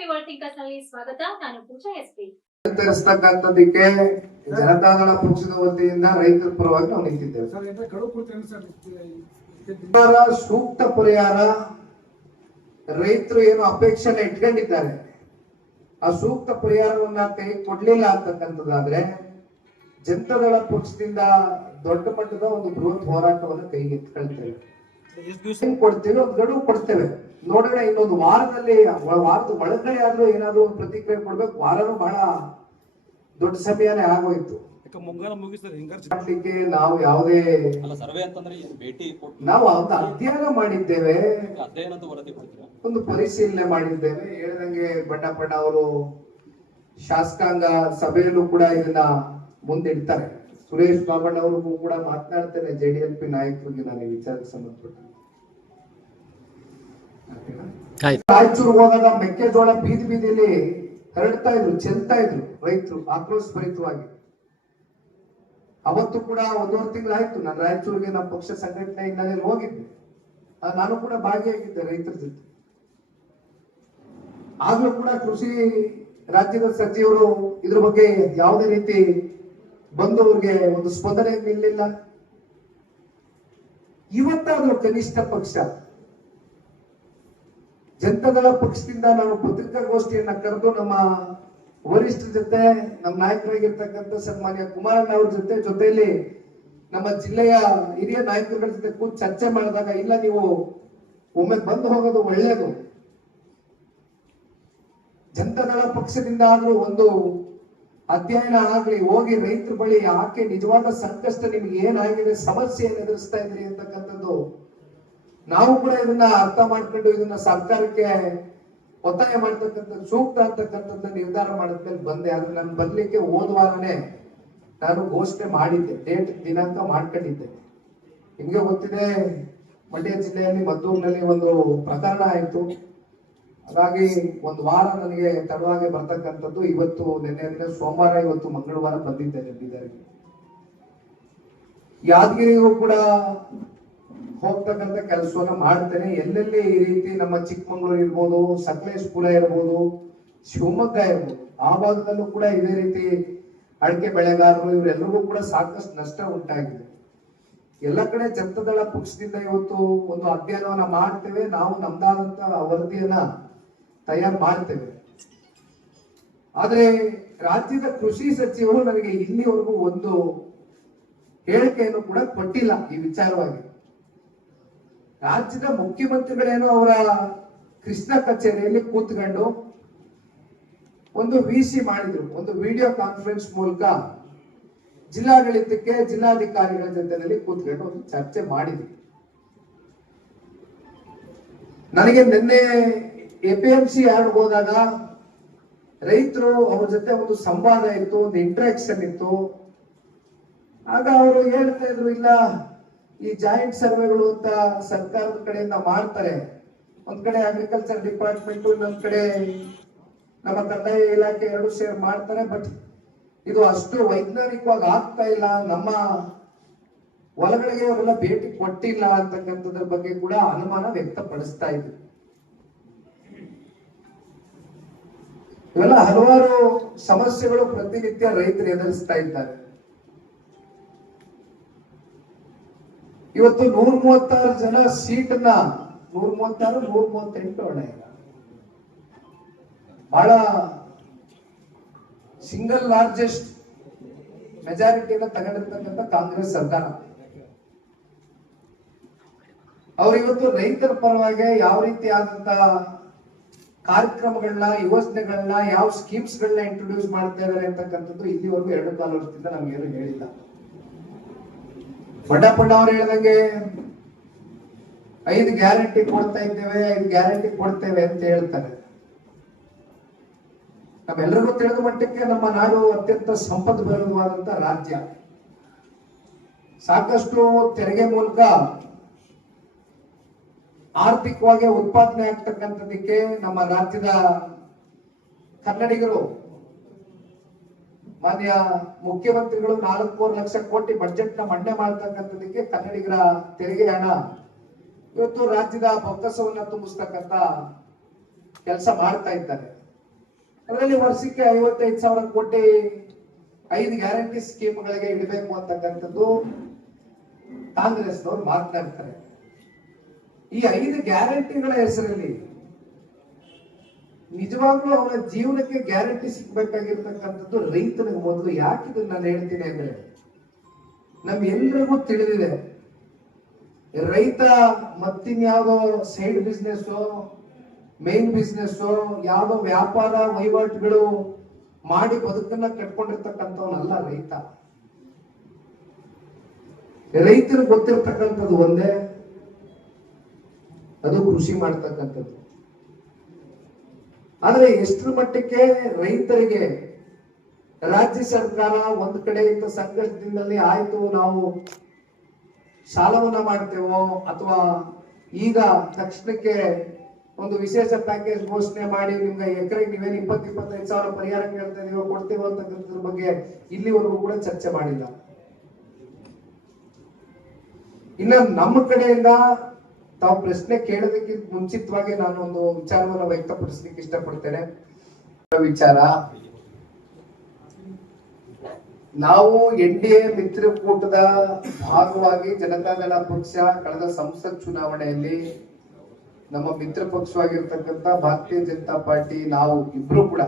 ಸ್ವಾಗತ. ನಾನು ಪೂಜಾ ಎಸ್ಪಿ ತರಿಸ್ತಕ್ಕಂಥದ್ದಕ್ಕೆ ಜನತಾದಳ ಪಕ್ಷದ ವತಿಯಿಂದ ರೈತರ ಪರವಾಗಿ ನಾವು ನಿಂತಿದ್ದೇವೆ. ಸೂಕ್ತ ಪರಿಹಾರ ರೈತರು ಏನು ಅಪೇಕ್ಷೆನ ಇಟ್ಕೊಂಡಿದ್ದಾರೆ. ಆ ಸೂಕ್ತ ಪರಿಹಾರವನ್ನ ಕೈ ಕೊಡ್ಲಿಲ್ಲ ಅಂತಕ್ಕಂಥದ್ದಾದ್ರೆ ಜನತಾದಳ ಪಕ್ಷದಿಂದ ದೊಡ್ಡ ಮಟ್ಟದ ಒಂದು ಬೃಹತ್ ಹೋರಾಟವನ್ನು ಕೈಗೆ ಎತ್ಕೊಳ್ತೇವೆ ಏನ್ ಕೊಡ್ತೇವೆ? ಒಂದು ಗಡುವು ಕೊಡ್ತೇವೆ. ನೋಡೋಣ ಇನ್ನೊಂದು ವಾರದಲ್ಲಿ ವಾರದ ಒಳಗಡೆ ಆದ್ರೂ ಏನಾದ್ರು ಒಂದು ಪ್ರತಿಕ್ರಿಯೆ ಕೊಡ್ಬೇಕು. ವಾರನೂ ಬಹಳ ದೊಡ್ಡ ಸಮಯನೇ ಆಗೋಯ್ತು. ನಾವು ಯಾವುದೇ ಅಲ್ಲ ಸರ್ವೆ ಅಂತಂದ್ರೆ ಏನ್ ಕೊಟ್ಟು ನಾವು ಒಂದು ಅಧ್ಯಯನ ಮಾಡಿದ್ದೇವೆ. ಒಂದು ಪರಿಶೀಲನೆ ಮಾಡಿದ್ದೇವೆ. ಹೇಳಿದಂಗೆ ಬಣ್ಣ ಅವರು ಶಾಸಕಾಂಗ ಸಭೆಯಲ್ಲೂ ಕೂಡ ಇದನ್ನ ಮುಂದಿಡ್ತಾರೆ. ಸುರೇಶ್ ಬಾಬಣ್ಣ ಅವ್ರಿಗೂ ಕೂಡ ಮಾತನಾಡ್ತೇನೆ. ಜೆಡಿಎಲ್ ಪಿ ನಾಯಕರಿಗೆ ನಾನು ಈ ವಿಚಾರಕ್ಕೆ ಸಂಬಂಧಪಟ್ಟ ರಾಯಚೂರು ಹೋದಾಗ ಮೆಕ್ಕೆಜೋಳ ಬೀದಿ ಬೀದಿಯಲ್ಲಿ ಹರಡ್ತಾ ಇದ್ರು, ಚೆಲ್ತಾ ಇದ್ರು ರೈತರು, ಆಕ್ರೋಶಭರಿತವಾಗಿ. ಅವತ್ತು ಕೂಡ ಒಂದೂವರೆ ತಿಂಗಳಾಯ್ತು, ನಾನು ರಾಯಚೂರಿಗೆ ನಮ್ಮ ಪಕ್ಷ ಸಂಘಟನೆ ಹಿನ್ನೆಲೆಯಲ್ಲಿ ಹೋಗಿದ್ದೆ. ನಾನು ಕೂಡ ಭಾಗಿಯಾಗಿದ್ದೆ ರೈತರ ಜೊತೆ. ಆದ್ರೂ ಕೂಡ ಕೃಷಿ ರಾಜ್ಯದ ಸಚಿವರು ಇದ್ರ ಬಗ್ಗೆ ಯಾವುದೇ ರೀತಿ ಬಂದು ಅವ್ರಿಗೆ ಒಂದು ಸ್ಪಂದನೆ ನಿಲ್ಲಿಲ್ಲ ಇವತ್ತಾದ್ರೂ ಕನಿಷ್ಠ ಪಕ್ಷ ಜನತಾದಳ ಪಕ್ಷದಿಂದ ನಾವು ಪತ್ರಿಕಾಗೋಷ್ಠಿಯನ್ನ ಕರೆದು ನಮ್ಮ ವರಿಷ್ಠ ಜೊತೆ, ನಮ್ಮ ನಾಯಕರಾಗಿರ್ತಕ್ಕಂಥ ಸನ್ಮಾನ್ಯ ಕುಮಾರಣ್ಣ ಅವ್ರ ಜೊತೆ ಜೊತೆಯಲ್ಲಿ ನಮ್ಮ ಜಿಲ್ಲೆಯ ಹಿರಿಯ ನಾಯಕರುಗಳ ಜೊತೆ ಕೂತ್ ಚರ್ಚೆ ಮಾಡಿದಾಗ, ಇಲ್ಲ ನೀವು ಒಮ್ಮೆ ಬಂದು ಹೋಗೋದು ಒಳ್ಳೇದು. ಜನತಾದಳ ಪಕ್ಷದಿಂದ ಆದ್ರೂ ಒಂದು ಅಧ್ಯಯನ ಆಗ್ಲಿ, ಹೋಗಿ ರೈತರ ಬಳಿ ಯಾಕೆ ನಿಜವಾದ ಸಂಕಷ್ಟ ನಿಮ್ಗೆ ಏನಾಗಿದೆ, ಸಮಸ್ಯೆ ಎದುರಿಸ್ತಾ ಇದ್ರಿ ಅಂತಕ್ಕಂಥದ್ದು ನಾವು ಕೂಡ ಇದನ್ನ ಅರ್ಥ ಮಾಡ್ಕೊಂಡು ಇದನ್ನ ಸರ್ಕಾರಕ್ಕೆ ಒತ್ತಾಯ ಮಾಡ್ತಕ್ಕಂಥ ಸೂಕ್ತ ಅಂತಕ್ಕಂಥದ್ದು ನಿರ್ಧಾರ ಮಾಡಿದ್ಮೇಲೆ ಬಂದೆ. ಆದ್ರೆ ನಾನು ಬರ್ಲಿಕ್ಕೆ ಹೋದ ವಾರನೇ ನಾನು ಘೋಷಣೆ ಮಾಡಿದ್ದೆ. ಡೇಟ್ ದಿನಾಂಕ ಮಾಡ್ಕೊಂಡಿದ್ದೆ. ನಿಮ್ಗೆ ಗೊತ್ತಿದೆ, ಮಂಡ್ಯ ಜಿಲ್ಲೆಯಲ್ಲಿ ಮದ್ದೂರಿನಲ್ಲಿ ಒಂದು ಪ್ರಕರಣ ಆಯಿತು. ಹಾಗಾಗಿ ಒಂದು ವಾರ ನನಗೆ ತಡವಾಗಿ ಬರ್ತಕ್ಕಂಥದ್ದು ಇವತ್ತು ನಿನ್ನೆ ಸೋಮವಾರ, ಇವತ್ತು ಮಂಗಳವಾರ ಬಂದಿದ್ದೆ ಬೀದರ್ಗೆ ಯಾದಗಿರಿಗೂ ಕೂಡ ಹೋಗ್ತಕ್ಕಂಥ ಕೆಲಸವನ್ನ ಮಾಡ್ತೇನೆ. ಎಲ್ಲೆಲ್ಲಿ ಈ ರೀತಿ ನಮ್ಮ ಚಿಕ್ಕಮಂಗ್ಳೂರು ಇರ್ಬೋದು, ಸಕಲೇಶ್ಪುರ ಇರ್ಬೋದು, ಶಿವಮೊಗ್ಗ ಇರ್ಬೋದು, ಆ ಭಾಗದಲ್ಲೂ ಕೂಡ ಇದೇ ರೀತಿ ಅಡಿಕೆ ಬೆಳೆಗಾರರು ಇವರೆಲ್ಲರಿಗೂ ಕೂಡ ಸಾಕಷ್ಟು ನಷ್ಟ ಉಂಟಾಗಿದೆ. ಎಲ್ಲ ಕಡೆ ಜನತಾದಳ ಪಕ್ಷದಿಂದ ಇವತ್ತು ಒಂದು ಅಭಿಯಾನವನ್ನ ಮಾಡ್ತೇವೆ. ನಾವು ನಮ್ದಾದಂತ ವರದಿಯನ್ನ ತಯಾರು ಮಾಡ್ತೇವೆ. ಆದ್ರೆ ರಾಜ್ಯದ ಕೃಷಿ ಸಚಿವರು ನನಗೆ ಇಲ್ಲಿವರೆಗೂ ಒಂದು ಹೇಳಿಕೆಯನ್ನು ಕೂಡ ಕೊಟ್ಟಿಲ್ಲ ಈ ವಿಚಾರವಾಗಿ. ರಾಜ್ಯದ ಮುಖ್ಯಮಂತ್ರಿಗಳೇನೋ ಅವರ ಕೃಷ್ಣ ಕಚೇರಿಯಲ್ಲಿ ಕೂತ್ಕೊಂಡು ಒಂದು ವಿಸಿ ಮಾಡಿದ್ರು, ಒಂದು ವಿಡಿಯೋ ಕಾನ್ಫರೆನ್ಸ್ ಮೂಲಕ ಜಿಲ್ಲಾಡಳಿತಕ್ಕೆ ಜಿಲ್ಲಾಧಿಕಾರಿಗಳ ಜೊತೆಯಲ್ಲಿ ಕೂತ್ಕೊಂಡು ಒಂದು ಚರ್ಚೆ ಮಾಡಿದ್ರು. ನನಗೆ ನಿನ್ನೆ ಎಪಿಎಂಸಿ ಯಾರ್ಡ್ ಹೋದಾಗ ರೈತರು ಅವ್ರ ಜೊತೆ ಒಂದು ಸಂವಾದ ಇತ್ತು, ಒಂದು ಇಂಟ್ರಾಕ್ಷನ್ ಇತ್ತು. ಆಗ ಅವರು ಹೇಳ್ತಾ ಇದ್ರು, ಇಲ್ಲ ಈ ಜಾಯಿಂಟ್ ಸರ್ವೆಗಳು ಅಂತ ಸರ್ಕಾರದ ಕಡೆಯಿಂದ ಮಾಡ್ತಾರೆ. ಒಂದ್ ಕಡೆ ಅಗ್ರಿಕಲ್ಚರ್ ಡಿಪಾರ್ಟ್ಮೆಂಟ್ ಇನ್ನೊಂದ್ ಕಡೆ ನಮ್ಮ ಕಂದಾಯ ಇಲಾಖೆ ಎರಡು ಸೇರ್ ಮಾಡ್ತಾರೆ ಬಟ್ ಇದು ಅಷ್ಟು ವೈಜ್ಞಾನಿಕವಾಗಿ ಆಗ್ತಾ ಇಲ್ಲ. ನಮ್ಮ ಹೊಲಗಳಿಗೆ ಅವರೆಲ್ಲ ಭೇಟಿ ಕೊಟ್ಟಿಲ್ಲ ಅಂತಕ್ಕಂಥದ್ರ ಬಗ್ಗೆ ಕೂಡ ಅನುಮಾನ ವ್ಯಕ್ತಪಡಿಸ್ತಾ ಇದ್ರು ಇವೆಲ್ಲ ಹಲವಾರು ಸಮಸ್ಯೆಗಳು ಪ್ರತಿನಿತ್ಯ ರೈತರು ಎದುರಿಸ್ತಾ ಇದ್ದಾರೆ. ಇವತ್ತು ನೂರ ಮೂವತ್ತಾರು ಜನ ಸೀಟ್ನ ನೂರ ಮೂವತ್ತಾರು ನೂರ ಮೂವತ್ತೆಂಟು ಅಣ್ಣ ಈಗ. ಬಹಳ ಸಿಂಗಲ್ ಲಾರ್ಜೆಸ್ಟ್ ಮೆಜಾರಿಟಿಯನ್ನ ತಗೊಂಡಿರ್ತಕ್ಕಂಥ ಕಾಂಗ್ರೆಸ್ ಸರ್ಕಾರ. ಅವ್ರು ಇವತ್ತು ರೈತರ ಪರವಾಗಿ ಯಾವ ರೀತಿ ಆದಂತ ಕಾರ್ಯಕ್ರಮಗಳನ್ನ, ಯೋಜನೆಗಳನ್ನ, ಯಾವ ಸ್ಕೀಮ್ಸ್ ಗಳನ್ನ ಇಂಟ್ರೊಡ್ಯೂಸ್ ಮಾಡ್ತಾ ಇದ್ದಾರೆ ಅಂತಕ್ಕಂಥದ್ದು ಇಲ್ಲಿವರೆಗೂ ಎರಡು ಕಾಲ ವರ್ಷದಿಂದ ನಮ್ಗೇನು ಹೇಳಿಲ್ಲ. ಬಣ್ಣಪ್ಪಣ್ಣ ಅವ್ರು ಹೇಳ್ದಂಗೆ ಐದು ಗ್ಯಾರಂಟಿ ಕೊಡ್ತಾ ಇದ್ದೇವೆ, ಐದು ಗ್ಯಾರಂಟಿ ಕೊಡ್ತೇವೆ ಅಂತ ಹೇಳ್ತಾರೆ. ನಮ್ಮೆಲ್ಲರಿಗೂ ತಿಳಿದ ಮಟ್ಟಕ್ಕೆ ನಮ್ಮ ನಾಡು ಅತ್ಯಂತ ಸಂಪದ್ಭರಿತವಾದಂತ ರಾಜ್ಯ. ಸಾಕಷ್ಟು ತೆರಿಗೆ ಮೂಲಕ ಆರ್ಥಿಕವಾಗಿ ಉತ್ಪಾದನೆ ಆಗ್ತಕ್ಕಂಥದಕ್ಕೆ ನಮ್ಮ ರಾಜ್ಯದ ಕನ್ನಡಿಗರು ಮಾನ್ಯ ಮುಖ್ಯಮಂತ್ರಿಗಳು ನಾಲ್ಕೂವರೆ ಲಕ್ಷ ಕೋಟಿ ಬಜೆಟ್ನ ಮಂಡನೆ ಮಾಡ್ತಕ್ಕಂಥದಕ್ಕೆ ಕನ್ನಡಿಗರ ತೆರಿಗೆ ಹಣ ಇವತ್ತು ರಾಜ್ಯದ ಬೊಕ್ಕಸವನ್ನ ತುಂಬಿಸ್ತಕ್ಕಂತ ಕೆಲಸ ಮಾಡ್ತಾ ಇದ್ದಾರೆ. ಅದರಲ್ಲಿ ವರ್ಷಕ್ಕೆ ಐವತ್ತೈದು ಸಾವಿರ ಕೋಟಿ ಐದು ಗ್ಯಾರಂಟಿ ಸ್ಕೀಮ್ಗಳಿಗೆ ಇಡಬೇಕು ಅಂತಕ್ಕಂಥದ್ದು ಕಾಂಗ್ರೆಸ್ನವ್ರು ಮಾತನಾಡ್ತಾರೆ ಈ ಐದು ಗ್ಯಾರಂಟಿಗಳ ಹೆಸರಲ್ಲಿ ನಿಜವಾಗ್ಲೂ ಅವರ ಜೀವನಕ್ಕೆ ಗ್ಯಾರಂಟಿ ಸಿಗ್ಬೇಕಾಗಿರ್ತಕ್ಕಂಥದ್ದು ರೈತನಿಗೆ ಮೊದಲು ಯಾಕೆ ಇದನ್ನ ನಾನು ಹೇಳ್ತೀನಿ ಅಂದ್ರೆ ನಮ್ಗೆಲ್ರಿಗೂ ತಿಳಿದಿದೆ, ರೈತ ಮತ್ತಿನ್ಯಾವುದೋ ಸೈಡ್ ಬಿಸ್ನೆಸ್ ಮೇನ್ ಬಿಸ್ನೆಸ್ ಯಾವ್ದೋ ವ್ಯಾಪಾರ ವಹಿವಾಟುಗಳು ಮಾಡಿ ಬದುಕನ್ನ ಕಟ್ಕೊಂಡಿರ್ತಕ್ಕಂಥವನಲ್ಲ ರೈತ. ರೈತರು ಗೊತ್ತಿರ್ತಕ್ಕಂಥದ್ದು ಒಂದೇ, ಅದು ಕೃಷಿ ಮಾಡ್ತಕ್ಕಂಥದ್ದು. ಆದ್ರೆ ಎಷ್ಟರ ಮಟ್ಟಕ್ಕೆ ರೈತರಿಗೆ ರಾಜ್ಯ ಸರ್ಕಾರ ಒಂದು ಕಡೆಯಿಂದ ಸಂಕಷ್ಟದಿಂದಲೇ ಆಯ್ತು, ನಾವು ಸಾಲವನ್ನ ಮಾಡ್ತೇವೋ ಅಥವಾ ಈಗ ತಕ್ಷಣಕ್ಕೆ ಒಂದು ವಿಶೇಷ ಪ್ಯಾಕೇಜ್ ಘೋಷಣೆ ಮಾಡಿ ನಿಮ್ಗೆ ಎಕರೆಗೆ ನೀವೇನು ಇಪ್ಪತ್ತು ಇಪ್ಪತ್ತೈದು ಸಾವಿರ ಪರಿಹಾರ ಕೇಳ್ತಾ ಇದೀವೋ ಕೊಡ್ತೇವೋ ಅಂತಕ್ಕಂಥದ್ರ ಬಗ್ಗೆ ಇಲ್ಲಿವರೆಗೂ ಕೂಡ ಚರ್ಚೆ ಮಾಡಿಲ್ಲ. ಇನ್ನ ನಮ್ಮ ಕಡೆಯಿಂದ ತಾವು ಪ್ರಶ್ನೆ ಕೇಳೋದಕ್ಕಿಂತ ಮುಂಚಿತವಾಗಿ ನಾನು ಒಂದು ವಿಚಾರವನ್ನು ವ್ಯಕ್ತಪಡಿಸ್ಲಿಕ್ಕೆ ಇಷ್ಟಪಡ್ತೇನೆ. ವಿಚಾರ, ನಾವು ಎನ್ ಡಿ ಎ ಮಿತ್ರಕೂಟದ ಭಾಗವಾಗಿ ಜನತಾದಳ ಪಕ್ಷ ಕಳೆದ ಸಂಸತ್ ಚುನಾವಣೆಯಲ್ಲಿ ನಮ್ಮ ಮಿತ್ರ ಪಕ್ಷವಾಗಿರ್ತಕ್ಕಂಥ ಭಾರತೀಯ ಜನತಾ ಪಾರ್ಟಿ, ನಾವು ಇಬ್ರು ಕೂಡ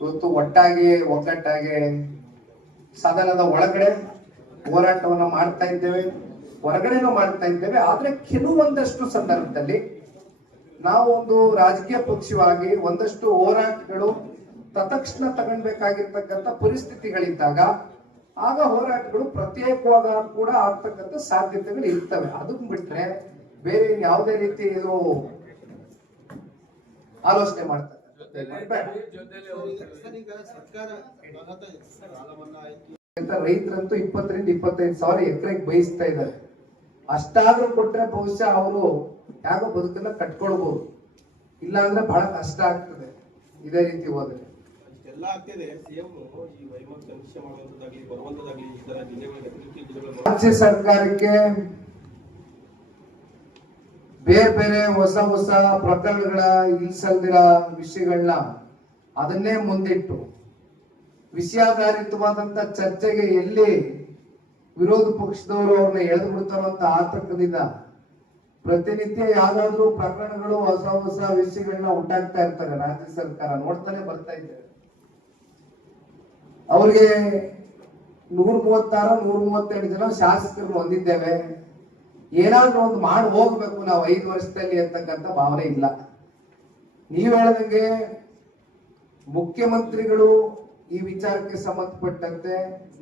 ಇವತ್ತು ಒಟ್ಟಾಗಿ, ಒಗ್ಗಟ್ಟಾಗಿ, ಸದನದ ಒಳಗಡೆ ಹೋರಾಟವನ್ನ ಮಾಡ್ತಾ ಇದ್ದೇವೆ. ಹೊರಗಡೆನೂ ಮಾಡ್ತಾ ಇದ್ದೇವೆ. ಆದ್ರೆ ಕೆಲವೊಂದಷ್ಟು ಸಂದರ್ಭದಲ್ಲಿ ನಾವು ಒಂದು ರಾಜಕೀಯ ಪಕ್ಷವಾಗಿ ಒಂದಷ್ಟು ಹೋರಾಟಗಳು ತತ್ಕ್ಷಣ ತಗೊಳ್ಬೇಕಾಗಿರ್ತಕ್ಕಂಥ ಪರಿಸ್ಥಿತಿಗಳಿದ್ದಾಗ ಆಗ ಹೋರಾಟಗಳು ಪ್ರತ್ಯೇಕವಾಗ ಕೂಡ ಆಗ್ತಕ್ಕಂಥ ಸಾಧ್ಯತೆಗಳು ಇರ್ತವೆ. ಅದಕ್ಕೆ ಬಿಟ್ರೆ ಬೇರೆ ಯಾವುದೇ ರೀತಿ ಇದು ಆಲೋಚನೆ ಮಾಡ್ತಾರೆ ರೈತರಂತೂ ಇಪ್ಪತ್ತರಿಂದ ಇಪ್ಪತ್ತೈದು ಸಾವಿರ ಎಕರೆಗೆ ಬಯಸ್ತಾ ಇದ್ದಾರೆ. ಅಷ್ಟಾದ್ರೂ ಕೊಟ್ರೆ ಬಹುಶಃ ಅವರು ಯಾಕೋ ಬದುಕನ್ನ ಕಟ್ಕೊಳ್ಬಹುದು ಇಲ್ಲ ಅಂದ್ರೆ ಬಹಳ ಕಷ್ಟ ಆಗ್ತದೆ. ಇದೇ ರೀತಿ ಹೋದ್ರೆ. ಎಲ್ಲ ಆಗ್ತಿದೆ. ಸಿಎಂ ಈ ವೈಮನ್ ಸಮೀಕ್ಷೆ ಮಾಡುವಂತದ್ದಾಗ್ಲಿ ಬರುವಂತದ್ದಾಗ್ಲಿ ಈ ತರ ಜಿಲ್ಲೆಗಳಿಗೆ ಅಭಿವೃದ್ಧಿ ಜಿಲ್ಲೆಗಳು ರಾಜ್ಯ ಸರ್ಕಾರಕ್ಕೆ ಬೇರೆ ಬೇರೆ ಹೊಸ ಹೊಸ ಪ್ರಕರಣಗಳ ಇಲ್ಸಲ್ದಿರ ವಿಷಯಗಳನ್ನ ಅದನ್ನೇ ಮುಂದಿಟ್ಟು ವಿಷಯಾಧಾರಿತವಾದಂತ ಚರ್ಚೆಗೆ ಎಲ್ಲಿ ವಿರೋಧ ಪಕ್ಷದವರು ಅವ್ರನ್ನ ಎಳೆದು ಬಿಡ್ತಾರೋ ಅಂತ ಆತಂಕದಿಂದ ಪ್ರತಿನಿತ್ಯ ಯಾವ್ದಾದ್ರು ಪ್ರಕರಣಗಳು ಹೊಸ ಹೊಸ ವಿಷಯಗಳನ್ನ ಉಂಟಾಗ್ತಾ ಇರ್ತಾರೆ ರಾಜ್ಯ ಸರ್ಕಾರ. ನೋಡ್ತಾನೆ ಬರ್ತಾ ಇದ್ದಾರೆ. ಅವ್ರಿಗೆ ನೂರ ಮೂವತ್ತಾರು ನೂರ ಮೂವತ್ತೆರಡು ಜನ ಶಾಸಕರು ಹೊಂದಿದ್ದೇವೆ. ಏನಾದ್ರೂ ಒಂದು ಮಾಡಿ ಹೋಗ್ಬೇಕು ನಾವು ಐದು ವರ್ಷದಲ್ಲಿ ಅಂತಕ್ಕಂಥ ಭಾವನೆ ಇಲ್ಲ. ನೀವ್ ಹೇಳದಂಗೆ ಮುಖ್ಯಮಂತ್ರಿಗಳು ಈ ವಿಚಾರಕ್ಕೆ ಸಂಬಂಧಪಟ್ಟಂತೆ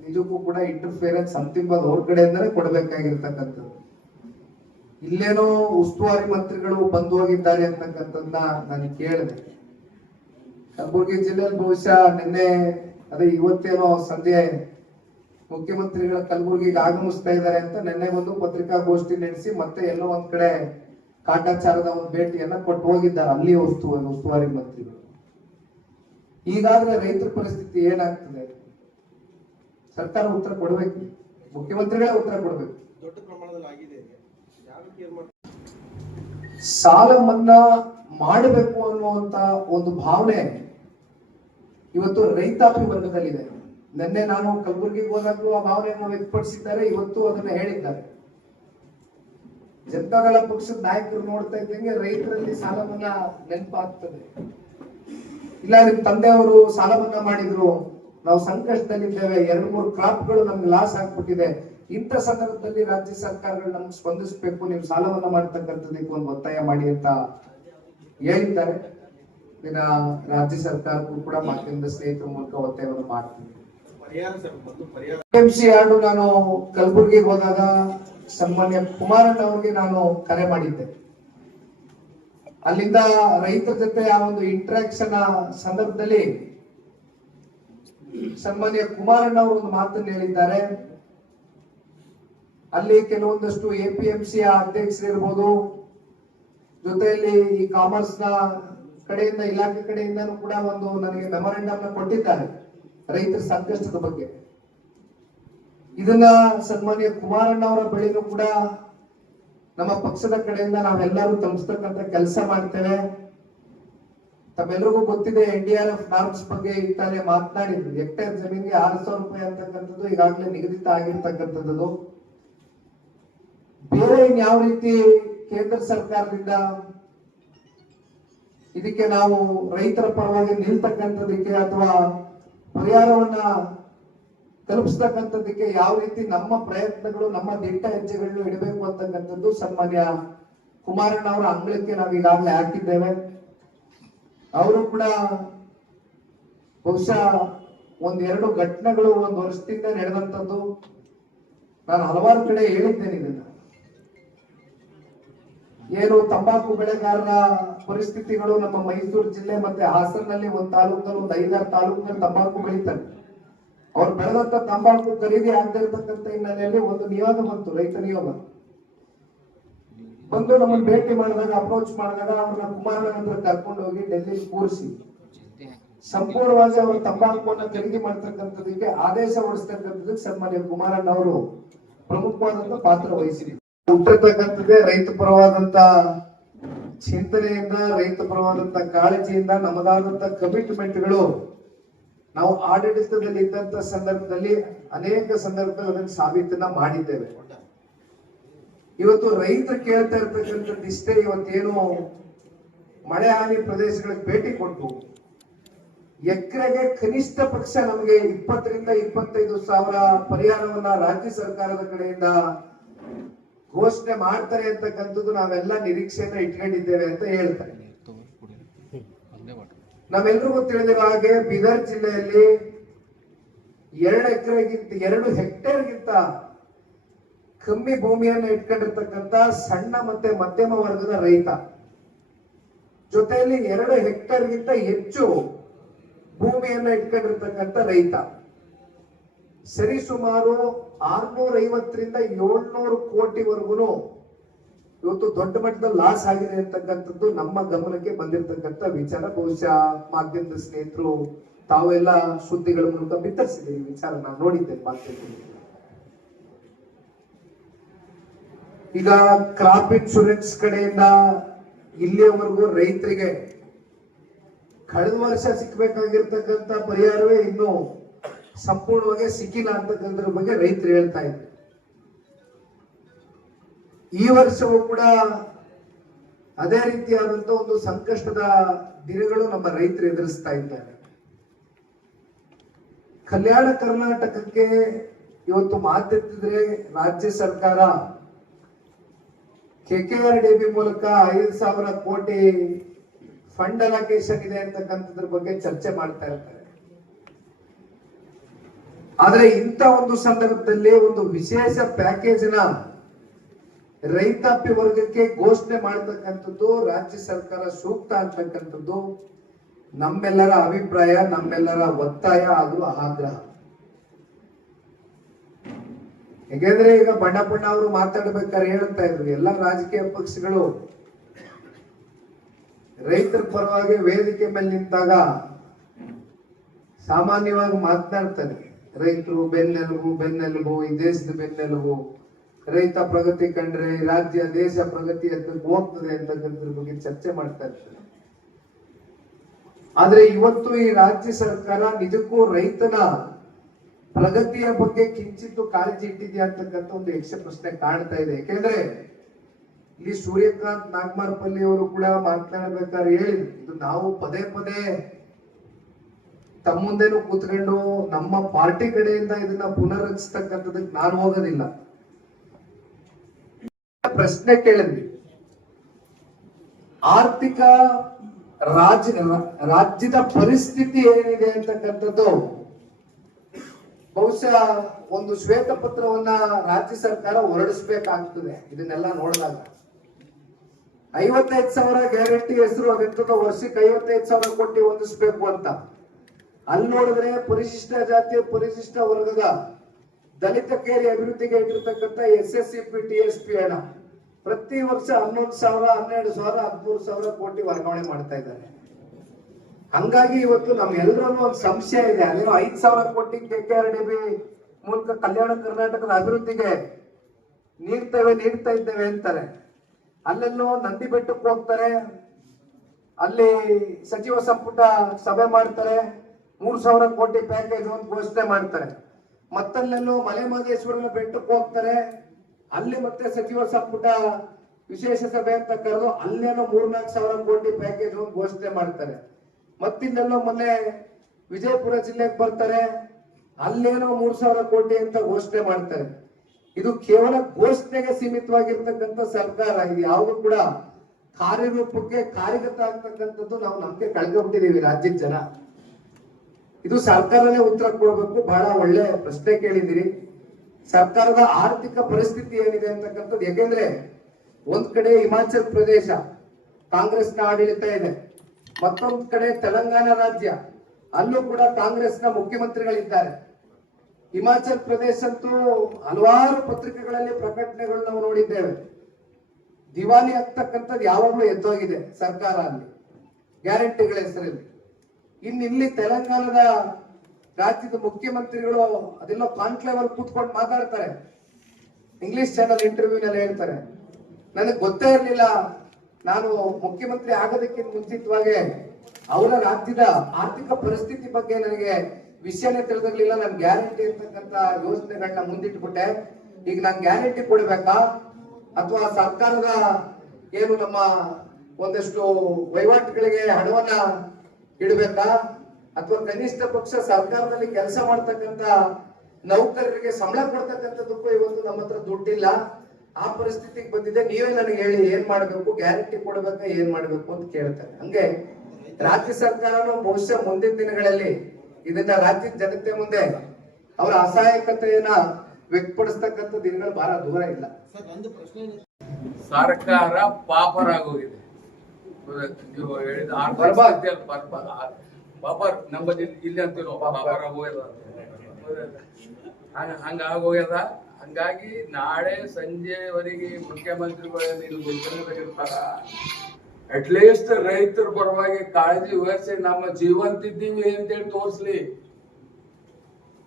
ನಿಜಕ್ಕೂ ಕೂಡ ಇಂಟರ್ಫಿಯರೆನ್ಸ್ ಅಂತಿಮ ಅವ್ರ ಕಡೆಯಿಂದಲೇ ಕೊಡಬೇಕಾಗಿರ್ತಕ್ಕಂಥದ್ದು. ಇಲ್ಲೇನೋ ಉಸ್ತುವಾರಿ ಮಂತ್ರಿಗಳು ಬಂದು ಹೋಗಿದ್ದಾರೆ ಅಂತಕ್ಕಂಥದ್ದನ್ನ ನಾನು ಕೇಳಿದೆ. ಕಲಬುರಗಿ ಜಿಲ್ಲೆಯಲ್ಲಿ ಬಹುಶಃ ನಿನ್ನೆ, ಅದೇ ಇವತ್ತೇನೋ ಸಂಜೆ ಮುಖ್ಯಮಂತ್ರಿಗಳ ಕಲಬುರಗಿಗೆ ಆಗಮಿಸ್ತಾ ಇದ್ದಾರೆ ಅಂತ ನಿನ್ನೆ ಒಂದು ಪತ್ರಿಕಾಗೋಷ್ಠಿ ನಡೆಸಿ ಮತ್ತೆ ಎಲ್ಲೋ ಒಂದ್ ಕಡೆ ಕಾಟಾಚಾರದ ಒಂದು ಭೇಟಿಯನ್ನ ಕೊಟ್ಟು ಹೋಗಿದ್ದಾರೆ ಅಲ್ಲಿ ಉಸ್ತು ಉಸ್ತುವಾರಿ ಮಂತ್ರಿಗಳು. ಈಗಾಗಲೇ ರೈತರ ಪರಿಸ್ಥಿತಿ ಏನಾಗ್ತದೆ? ಸರ್ಕಾರ ಉತ್ತರ ಕೊಡ್ಬೇಕು. ಮುಖ್ಯಮಂತ್ರಿಗಳೇ ಉತ್ತರ ಕೊಡಬೇಕು. ದೊಡ್ಡ ಪ್ರಮಾಣದಲ್ಲಿ ಆಗಿದೆ ಸಾಲ ಮನ್ನಾ ಮಾಡಬೇಕು ಅನ್ನುವಂತ ಒಂದು ಭಾವನೆ ಇವತ್ತು ರೈತಾಪಿ ವರ್ಗದಲ್ಲಿದೆ ನಿನ್ನೆ ನಾನು ಕಲಬುರಗಿಗೆ ಹೋದಾಗಲೂ ಆ ಭಾವನೆಯನ್ನು ವ್ಯಕ್ತಪಡಿಸಿದ್ದಾರೆ. ಇವತ್ತು ಅದನ್ನ ಹೇಳಿದ್ದಾರೆ. ಜನತಾದಳ ಪಕ್ಷದ ನಾಯಕರು ನೋಡ್ತಾ ಇದ್ದಂಗೆ ರೈತರಲ್ಲಿ ಸಾಲ ಮನ್ನಾ ನೆನಪಾಗ್ತದೆ. ಇಲ್ಲ, ನಿಮ್ ತಂದೆಯವರು ಸಾಲ ಮನ್ನಾ ಮಾಡಿದ್ರು. ನಾವು ಸಂಕಷ್ಟದಲ್ಲಿದ್ದೇವೆ. ಎರಡು, ಮೂರು ಕ್ರಾಪ್ಗಳು ನಮ್ಗೆ ಲಾಸ್ ಆಗ್ಬಿಟ್ಟಿದೆ. ಇಂಥ ಸಂದರ್ಭದಲ್ಲಿ ರಾಜ್ಯ ಸರ್ಕಾರಗಳು ನಮ್ಗೆ ಸ್ಪಂದಿಸಬೇಕು. ನೀವು ಸಾಲ ಮನ್ನಾ ಮಾಡ್ತಕ್ಕಂಥದ್ದಕ್ಕೆ ಒಂದು ಒತ್ತಾಯ ಮಾಡಿ ಅಂತ ಹೇಳಿದ್ದಾರೆ. ದಿನ ರಾಜ್ಯ ಸರ್ಕಾರಕ್ಕೂ ಕೂಡ ಮಾಧ್ಯಮದ ಸ್ನೇಹಿತರ ಮೂಲಕ ಒತ್ತಾಯವನ್ನು ಮಾಡ್ತೀನಿ. ನಾನು ಕಲಬುರಗಿಗೆ ಹೋದಾಗ ಸನ್ಮಾನ್ಯ ಕುಮಾರಣ್ಣ ಅವರಿಗೆ ನಾನು ಕರೆ ಮಾಡಿದ್ದೆ. ಅಲ್ಲಿಂದ ರೈತರ ಜೊತೆ ಆ ಒಂದು ಇಂಟ್ರಾಕ್ಷನ್ ಸಂದರ್ಭದಲ್ಲಿ ಸನ್ಮಾನ್ಯ ಕುಮಾರಣ್ಣ ಅವರು ಒಂದು ಮಾತನ್ನು ಹೇಳಿದ್ದಾರೆ. ಅಲ್ಲಿ ಕೆಲವೊಂದಷ್ಟು ಎ ಪಿ ಎಂ ಸಿ ಅಧ್ಯಕ್ಷರಿರ್ಬೋದು. ಜೊತೆಯಲ್ಲಿ ಈ ಕಾಮರ್ಸ್ನ ಕಡೆಯಿಂದ, ಇಲಾಖೆ ಕಡೆಯಿಂದ ಕೂಡ ಒಂದು ನನಗೆ ಮೆಮೊರೆಂಡಮ್ನ ಕೊಟ್ಟಿದ್ದಾರೆ ರೈತರ ಸಂಕಷ್ಟದ ಬಗ್ಗೆ. ಇದನ್ನ ಸನ್ಮಾನ್ಯ ಕುಮಾರಣ್ಣ ಅವರ ಬಳಿನೂ ಕೂಡ ನಮ್ಮ ಪಕ್ಷದ ಕಡೆಯಿಂದ ನಾವೆಲ್ಲರೂ ತಲುಪಿಸ್ತಕ್ಕಂಥ ಕೆಲಸ ಮಾಡ್ತೇವೆ. ತಮ್ಮೆಲ್ಲರಿಗೂ ಗೊತ್ತಿದೆ, N D R F norms ಬಗ್ಗೆ ಇತ್ತಾನೆ ಮಾತನಾಡಿದ್ರು. ಹೆಕ್ಟೇರ್ ಜಮೀನಿಗೆ ಆರು ಸಾವಿರ ರೂಪಾಯಿ ಅಂತಕ್ಕಂಥದ್ದು ಈಗಾಗಲೇ ನಿಗದಿತ ಆಗಿರ್ತಕ್ಕಂಥದ್ದು. ಬೇರೆ ಯಾವ ರೀತಿ ಕೇಂದ್ರ ಸರ್ಕಾರದಿಂದ ಇದಕ್ಕೆ ನಾವು ರೈತರ ಪರವಾಗಿ ನಿಲ್ತಕ್ಕಂಥದಕ್ಕೆ ಅಥವಾ ಪರಿಹಾರವನ್ನ ತಲುಪಿಸ್ತಕ್ಕಂಥದ್ದಕ್ಕೆ ಯಾವ ರೀತಿ ನಮ್ಮ ಪ್ರಯತ್ನಗಳು, ನಮ್ಮ ದಿಟ್ಟ ಹೆಜ್ಜೆಗಳನ್ನು ಇಡಬೇಕು ಅಂತಕ್ಕಂಥದ್ದು ಸನ್ಮಾನ್ಯ ಕುಮಾರಣ್ಣ ಅವರ ಅಂಗಳಕ್ಕೆ ನಾವು ಈಗಾಗಲೇ ಹಾಕಿದ್ದೇವೆ. ಅವರು ಕೂಡ ಬಹುಶಃ ಒಂದೆರಡು ಘಟನೆಗಳು ಒಂದು ವರ್ಷದಿಂದ ನಡೆದಂಥದ್ದು. ನಾನು ಹಲವಾರು ಕಡೆ ಹೇಳಿದ್ದೇನೆ ಇದನ್ನ. ಏನು ತಂಬಾಕು ಬೆಳೆಗಾರರ ಪರಿಸ್ಥಿತಿಗಳು ನಮ್ಮ ಮೈಸೂರು ಜಿಲ್ಲೆ ಮತ್ತೆ ಹಾಸನಲ್ಲಿ ಒಂದು ತಾಲೂಕಲ್ಲಿ ಒಂದು ಐದಾರು ತಾಲೂಕಿನಲ್ಲಿ ತಂಬಾಕು ಬೆಳೀತಾರೆ ಅವ್ರು ಬೆಳೆದಂತ ತಂಬಾಕು ಖರೀದಿ ಆಗದೆ ಇರತಕ್ಕಂತ ಹಿನ್ನೆಲೆಯಲ್ಲಿ ಒಂದು ನಿಯೋಗ ಬಂತು, ರೈತ ನಿಯೋಗ ಬಂದು ನಮ್ಮನ್ನು ಭೇಟಿ ಮಾಡಿದಾಗ ಅಪ್ರೋಚ್ ಮಾಡಿದಾಗ ಅವ್ರನ್ನ ಕುಮಾರನ ಹತ್ರ ಕರ್ಕೊಂಡು ಹೋಗಿ ಡೆಲ್ಲಿ ಕೂರಿಸಿ ಸಂಪೂರ್ಣವಾಗಿ ಅವರು ತಂಬಾಕುವನ್ನ ಖರೀದಿ ಮಾಡ್ತಕ್ಕಂಥದಕ್ಕೆ ಆದೇಶ ಹೊಡಿಸ್ತಕ್ಕಂಥದಕ್ಕೆ ಸನ್ಮಾನ್ಯ ಕುಮಾರಣ್ಣ ಅವರು ಪ್ರಮುಖವಾದಂತ ಪಾತ್ರ ವಹಿಸಿದ್ರು ಹುಟ್ಟಿರ್ತಕ್ಕಂಥದ್ದೇ ರೈತ ಪರವಾದಂತ ಚಿಂತನೆಯಿಂದ, ರೈತ ಪರವಾದಂತ ಕಾಳಜಿಯಿಂದ, ನಮ್ಮದಾದಂತ ಕಮಿಟ್ಮೆಂಟ್ಗಳು ನಾವು ಆಡಳಿತದಲ್ಲಿ ಇದ್ದಂತ ಸಂದರ್ಭದಲ್ಲಿ ಅನೇಕ ಸಂದರ್ಭದಲ್ಲಿ ಅದನ್ನು ಸಾಬೀತನ್ನ ಮಾಡಿದ್ದೇವೆ. ಇವತ್ತು ರೈತರು ಕೇಳ್ತಾ ಇರ್ತಕ್ಕಂಥ ನಿಷ್ಠೆ ಇವತ್ತೇನು ಮಳೆ ಹಾನಿ ಪ್ರದೇಶಗಳಿಗೆ ಭೇಟಿ ಕೊಟ್ಟು ಎಕರೆಗೆ ಕನಿಷ್ಠ ಪಕ್ಷ ನಮಗೆ ಇಪ್ಪತ್ತರಿಂದ ಇಪ್ಪತ್ತೈದು ಸಾವಿರ ಪರಿಹಾರವನ್ನ ರಾಜ್ಯ ಸರ್ಕಾರದ ಕಡೆಯಿಂದ ಘೋಷಣೆ ಮಾಡ್ತಾರೆ ಅಂತಕ್ಕಂಥದ್ದು ನಾವೆಲ್ಲ ನಿರೀಕ್ಷೆಯನ್ನ ಇಟ್ಕೊಂಡಿದ್ದೇವೆ ಅಂತ ಹೇಳ್ತಾರೆ. ನಾವೆಲ್ರಿಗೂ ತಿಳಿದಿರೋ ಹಾಗೆ ಬೀದರ್ ಜಿಲ್ಲೆಯಲ್ಲಿ ಎರಡು ಎಕರೆಗಿಂತ ಎರಡು ಹೆಕ್ಟೇರ್ಗಿಂತ ಕಮ್ಮಿ ಭೂಮಿಯನ್ನು ಇಟ್ಕೊಂಡಿರ್ತಕ್ಕಂಥ ಸಣ್ಣ ಮತ್ತೆ ಮಧ್ಯಮ ವರ್ಗದ ರೈತ. ಜೊತೆಯಲ್ಲಿ ಎರಡು ಹೆಕ್ಟೇರ್ಗಿಂತ ಹೆಚ್ಚು ಭೂಮಿಯನ್ನು ಇಟ್ಕೊಂಡಿರ್ತಕ್ಕಂಥ ರೈತ. ಸರಿಸುಮಾರು ಆರ್ನೂರ ಐವತ್ತರಿಂದ ಏಳ್ನೂರು ಕೋಟಿವರೆಗೂ ಇವತ್ತು ದೊಡ್ಡ ಮಟ್ಟದ ಲಾಸ್ ಆಗಿದೆ ಅಂತಕ್ಕಂಥದ್ದು ನಮ್ಮ ಗಮನಕ್ಕೆ ಬಂದಿರತಕ್ಕಂಥ ವಿಚಾರ. ಬಹುಶಃ ಮಾಧ್ಯಮದ ಸ್ನೇಹಿತರು ತಾವೆಲ್ಲ ಸುದ್ದಿಗಳ ಮೂಲಕ ಬಿತ್ತರಿಸಿದೆ ಈ ವಿಚಾರ ನಾನು ನೋಡಿದ್ದೇನೆ, ಮಾಧ್ಯಮದಲ್ಲಿ. ಈಗ ಕ್ರಾಪ್ ಇನ್ಶೂರೆನ್ಸ್ ಕಡೆಯಿಂದ ಇಲ್ಲಿಯವರೆಗೂ ರೈತರಿಗೆ ಕಳೆದ ವರ್ಷ ಸಿಕ್ಬೇಕಾಗಿರ್ತಕ್ಕಂಥ ಪರಿಹಾರವೇ ಇನ್ನು ಸಂಪೂರ್ಣವಾಗಿ ಸಿಕ್ಕಿಲ್ಲ ಅಂತಕ್ಕಂಥದ್ರ ಬಗ್ಗೆ ರೈತರು ಹೇಳ್ತಾ ಇದ್ದಾರೆ. ಈ ವರ್ಷವೂ ಕೂಡ ಅದೇ ರೀತಿಯಾದಂತ ಒಂದು ಸಂಕಷ್ಟದ ದಿನಗಳು ನಮ್ಮ ರೈತರು ಎದುರಿಸ್ತಾ ಇದ್ದಾರೆ. ಕಲ್ಯಾಣ ಕರ್ನಾಟಕಕ್ಕೆ ಇವತ್ತು ಮಾತೆತ್ತಿದ್ರೆ ರಾಜ್ಯ ಸರ್ಕಾರ ಕೆಕೆಆರ್ ಡಿ ಬಿ ಮೂಲಕ ಐದು ಸಾವಿರ ಕೋಟಿ ಫಂಡ್ ಅಲಾಕೇಶನ್ ಇದೆ ಅಂತಕ್ಕಂಥದ್ರ ಬಗ್ಗೆ ಚರ್ಚೆ ಮಾಡ್ತಾ ಇರ್ತಾರೆ. ಆದ್ರೆ ಇಂಥ ಒಂದು ಸಂದರ್ಭದಲ್ಲಿ ಒಂದು ವಿಶೇಷ ಪ್ಯಾಕೇಜ್ನ ರೈತಾಪಿ ವರ್ಗಕ್ಕೆ ಘೋಷಣೆ ಮಾಡತಕ್ಕಂಥದ್ದು, ರಾಜ್ಯ ಸರ್ಕಾರ ಸೂಕ್ತ ಅಂತಕ್ಕಂಥದ್ದು ನಮ್ಮೆಲ್ಲರ ಅಭಿಪ್ರಾಯ, ನಮ್ಮೆಲ್ಲರ ಒತ್ತಾಯ ಅದು ಆಗ್ರಹ. ಹೇಗೆಂದ್ರೆ ಈಗ ಬಣ್ಣ ಬಣ್ಣ ಅವರು ಮಾತಾಡ್ಬೇಕಾದ್ರೆ ಹೇಳ್ತಾ ಇದ್ರು, ಎಲ್ಲ ರಾಜಕೀಯ ಪಕ್ಷಗಳು ರೈತರ ಪರವಾಗಿ ವೇದಿಕೆ ಮೇಲೆ ನಿಂತಾಗ ಸಾಮಾನ್ಯವಾಗಿ ಮಾತನಾಡ್ತಾರೆ. ರೈತರು ಬೆನ್ನೆಲುಬು ಬೆನ್ನೆಲುಬು, ಈ ದೇಶದ ಬೆನ್ನೆಲುಬು. ರೈತ ಪ್ರಗತಿ ಕಂಡ್ರೆ ರಾಜ್ಯ, ದೇಶ ಪ್ರಗತಿ ಅಂತ ಹೋಗ್ತದೆ ಅಂತಕ್ಕಂಥದ್ರ ಬಗ್ಗೆ ಚರ್ಚೆ ಮಾಡ್ತಾ ಇರ್ತಾರೆ. ಆದ್ರೆ ಇವತ್ತು ಈ ರಾಜ್ಯ ಸರ್ಕಾರ ನಿಜಕ್ಕೂ ರೈತನ ಪ್ರಗತಿಯ ಬಗ್ಗೆ ಕಿಂಚಿತ್ತು ಕಾಳಜಿ ಇಟ್ಟಿದ್ಯಾ ಅಂತಕ್ಕಂಥ ಒಂದು ಯಕ್ಷ ಪ್ರಶ್ನೆ ಕಾಣ್ತಾ ಇದೆ. ಯಾಕೆಂದ್ರೆ ಇಲ್ಲಿ ಸೂರ್ಯಕಾಂತ್ ನಾಗಮಾರ್ಪಲ್ಲಿ ಅವರು ಕೂಡ ಮಾತನಾಡಬೇಕಾದ್ರೆ ಹೇಳಿದ್ರು, ಇದು ನಾವು ಪದೇ ಪದೇ ತಮ್ಮ ಮುಂದೆನೂ ಕೂತ್ಕೊಂಡು ನಮ್ಮ ಪಾರ್ಟಿ ಕಡೆಯಿಂದ ಇದನ್ನ ಪುನರ್ರಚಿಸ್ತಕ್ಕಂಥದಕ್ಕೆ ನಾನು ಹೋಗೋದಿಲ್ಲ. ಪ್ರಶ್ನೆ ಕೇಳಿದ್ವಿ. ಆರ್ಥಿಕ ರಾಜ್ಯ ರಾಜ್ಯದ ಪರಿಸ್ಥಿತಿ ಏನಿದೆ ಅಂತಕ್ಕಂಥದ್ದು, ಬಹುಶಃ ಒಂದು ಶ್ವೇತ ಪತ್ರವನ್ನ ರಾಜ್ಯ ಸರ್ಕಾರ ಹೊರಡಿಸಬೇಕಾಗ್ತದೆ. ಇದನ್ನೆಲ್ಲ ನೋಡಿದಾಗ. ಐವತ್ತೈದು ಸಾವಿರ ಗ್ಯಾರಂಟಿ ಹೆಸರು ಅದಕ್ಕೆ ವರ್ಷಕ್ಕೆ ಐವತ್ತೈದು ಸಾವಿರ ಕೋಟಿ ಹೊಂದಿಸ್ಬೇಕು ಅಂತ. ಅಲ್ಲಿ ನೋಡಿದ್ರೆ ಪರಿಶಿಷ್ಟ ಜಾತಿ ಪರಿಶಿಷ್ಟ ವರ್ಗದ ದಲಿತ ಕೇರಿ ಅಭಿವೃದ್ಧಿಗೆ ಇಟ್ಟಿರ್ತಕ್ಕಂಥ S S C P T S P ಹಣ ಪ್ರತಿ ವರ್ಷ ಹನ್ನೊಂದು ಸಾವಿರ, ಹನ್ನೆರಡು ಸಾವಿರ, ಹದಿಮೂರು ಸಾವಿರ ಕೋಟಿ ವರ್ಗಾವಣೆ ಮಾಡ್ತಾ ಇದ್ದಾರೆ. ಹಂಗಾಗಿ ಇವತ್ತು ನಮ್ಮೆಲ್ಲರಲ್ಲೂ ಒಂದು ಸಂಶಯ ಇದೆ. ಅದೇನೋ ಐದ್ ಸಾವಿರ ಕೋಟಿ K K R D B ಮೂಲಕ ಕಲ್ಯಾಣ ಕರ್ನಾಟಕದ ಅಭಿವೃದ್ಧಿಗೆ ನೀಡ್ತೇವೆ, ನೀಡ್ತಾ ಇದ್ದೇವೆ ಅಂತಾರೆ. ಅಲ್ಲೆಲ್ಲೋ ನಂದಿ ಬೆಟ್ಟಕ್ಕೆ ಹೋಗ್ತಾರೆ. ಅಲ್ಲಿ ಸಚಿವ ಸಂಪುಟ ಸಭೆ ಮಾಡ್ತಾರೆ. ಮೂರ್ ಸಾವಿರ ಕೋಟಿ ಪ್ಯಾಕೇಜ್ ಒಂದು ಘೋಷಣೆ ಮಾಡ್ತಾರೆ. ಮತ್ತಲ್ಲೆಲ್ಲೋ ಮಲೆ ಮಹದೇಶ್ವರನ ಬೆಟ್ಟಕ್ಕೆ ಹೋಗ್ತಾರೆ. ಅಲ್ಲಿ ಮತ್ತೆ ಸಚಿವ ಸಂಪುಟ, ವಿಶೇಷ ಸಭೆ ಅಂತ ಕರೆದು ಅಲ್ಲೇನೋ ಮೂರ್ನಾಲ್ಕು ಸಾವಿರ ಕೋಟಿ ಪ್ಯಾಕೇಜ್ ಘೋಷಣೆ ಮಾಡ್ತಾರೆ. ಮತ್ತಿಲ್ಲೆಲ್ಲೋ ಮೊನ್ನೆ ವಿಜಯಪುರ ಜಿಲ್ಲೆಗೆ ಬರ್ತಾರೆ, ಅಲ್ಲೇನೋ ಮೂರ್ ಸಾವಿರ ಕೋಟಿ ಅಂತ ಘೋಷಣೆ ಮಾಡ್ತಾರೆ. ಇದು ಕೇವಲ ಘೋಷಣೆಗೆ ಸೀಮಿತವಾಗಿರ್ತಕ್ಕಂಥ ಸರ್ಕಾರ, ಇದು ಯಾವುದು ಕೂಡ ಕಾರ್ಯರೂಪಕ್ಕೆ ಕಾರ್ಯಗತ ಆಗ್ತಕ್ಕಂಥದ್ದು ನಾವು ನಂಬಿಕೆ ಕಳ್ಕೊಂಡ್ಬಿಟ್ಟಿದೀವಿ ರಾಜ್ಯದ ಜನ. ಇದು ಸರ್ಕಾರನೇ ಉತ್ತರ ಕೊಡಬೇಕು, ಬಹಳ ಒಳ್ಳೆ ಪ್ರಶ್ನೆ ಕೇಳಿದಿರಿ ಸರ್ಕಾರದ ಆರ್ಥಿಕ ಪರಿಸ್ಥಿತಿ ಏನಿದೆ ಅಂತಕ್ಕಂಥದ್ದು, ಯಾಕೆಂದ್ರೆ ಒಂದ್ ಕಡೆ ಹಿಮಾಚಲ್ ಪ್ರದೇಶ ಕಾಂಗ್ರೆಸ್ನ ಆಡಳಿತ ಇದೆ, ಮತ್ತೊಂದ್ ಕಡೆ ತೆಲಂಗಾಣ ರಾಜ್ಯ, ಅಲ್ಲೂ ಕೂಡ ಕಾಂಗ್ರೆಸ್ನ ಮುಖ್ಯಮಂತ್ರಿಗಳಿದ್ದಾರೆ. ಹಿಮಾಚಲ್ ಪ್ರದೇಶ ಅಂತೂ ಹಲವಾರು ಪತ್ರಿಕೆಗಳಲ್ಲಿ ಪ್ರಕಟಣೆಗಳು ನಾವು ನೋಡಿದ್ದೇವೆ. ದಿವಾಲಿ ಆಗ್ತಕ್ಕಂಥದ್ದು ಯಾವಾಗಲೂ ಎದ್ದೋಗಿದೆ ಸರ್ಕಾರ ಅಲ್ಲಿ, ಗ್ಯಾರಂಟಿಗಳ ಹೆಸರಲ್ಲಿ. ಇನ್ನು ಇಲ್ಲಿ ತೆಲಂಗಾಣದ ರಾಜ್ಯದ ಮುಖ್ಯಮಂತ್ರಿಗಳು ಅದೆಲ್ಲೋ ಕಾನ್ಕ್ಲೇವ್ ಅಲ್ಲಿ ಕೂತ್ಕೊಂಡು ಮಾತಾಡ್ತಾರೆ. ಇಂಗ್ಲಿಷ್ ಚಾನಲ್ ಇಂಟರ್ವ್ಯೂನಲ್ಲಿ ಹೇಳ್ತಾರೆ. ನನಗೆ ಗೊತ್ತೇ ಇರಲಿಲ್ಲ. ನಾನು ಮುಖ್ಯಮಂತ್ರಿ ಆಗೋದಕ್ಕಿಂತ ಮುಂಚಿತವಾಗಿ ಅವರ ರಾಜ್ಯದ ಆರ್ಥಿಕ ಪರಿಸ್ಥಿತಿ ಬಗ್ಗೆ ನನಗೆ ವಿಷಯನೇ ತಿಳಿದಿರ್ಲಿಲ್ಲ. ನಾನು ಗ್ಯಾರಂಟಿ ಇರ್ತಕ್ಕಂತ ಯೋಜನೆಗಳನ್ನ ಮುಂದಿಟ್ಬಿಟ್ಟೆ. ಈಗ ನಾನು ಗ್ಯಾರಂಟಿ ಕೊಡಬೇಕಾ? ಅಥವಾ ಸರ್ಕಾರದ ಏನು ನಮ್ಮ ಒಂದಷ್ಟು ವಹಿವಾಟುಗಳಿಗೆ ಹಣವನ್ನ ಇಡಬೇಕಾ? ಅಥವಾ ಕನಿಷ್ಠ ಪಕ್ಷ ಸರ್ಕಾರದಲ್ಲಿ ಕೆಲಸ ಮಾಡ್ತಕ್ಕಂತ ನೌಕರರಿಗೆ ಸಂಬಳ ಕೊಡ್ತಕ್ಕಂಥದ್ದಕ್ಕೂ ಇವತ್ತು ನಮ್ಮ ಹತ್ರ ದುಡ್ಡಿಲ್ಲ. ಆ ಪರಿಸ್ಥಿತಿಗೆ ಬಂದಿದೆ. ನೀವೇ ನನಗೆ ಹೇಳಿ ಏನ್ ಮಾಡ್ಬೇಕು? ಗ್ಯಾರಂಟಿ ಕೊಡ್ಬೇಕ? ಏನ್ ಮಾಡ್ಬೇಕು ಅಂತ ಕೇಳ್ತಾರೆ. ಹಂಗೆ ರಾಜ್ಯ ಸರ್ಕಾರನು ಬಹುಶಃ ಮುಂದಿನ ದಿನಗಳಲ್ಲಿ ಇದನ್ನ ರಾಜ್ಯದ ಜನತೆ ಮುಂದೆ ಅವರ ಅಸಹಾಯಕತೆಯನ್ನ ವ್ಯಕ್ತಪಡಿಸ್ತಕ್ಕಂಥ ದಿನಗಳು ಬಹಳ ದೂರ ಇಲ್ಲ. ಸರ್ಕಾರ ಪಾಪರಾಗೋಗಿದೆ. ನೀವು ಹೇಳಿದ ಪಾಪರ್ ನಂಬಲ್ಲಿ ಇಲ್ಲಿ ಅಂತೀವಿ ನಾವು ಹೋಗ್ಯದ ಹಂಗ ಹಂಗ ಆಗೋಗ್ಯದ? ಹಂಗಾಗಿ ನಾಳೆ ಸಂಜೆವರೆಗೆ ಮುಖ್ಯಮಂತ್ರಿಗಳು ಇಲ್ಲಿ ಗುಲ್ಬರ್ಗದಾಗಿರ್ತಾರ ಅಟ್ಲೀಸ್ಟ್ ರೈತರ ಪರವಾಗಿ ಕಾಳಜಿ ವಹಿಸಿ ನಮ್ಮ ಜೀವಂತಿದ್ದೀವಿ ಅಂತೇಳಿ ತೋರಿಸ್ಲಿ.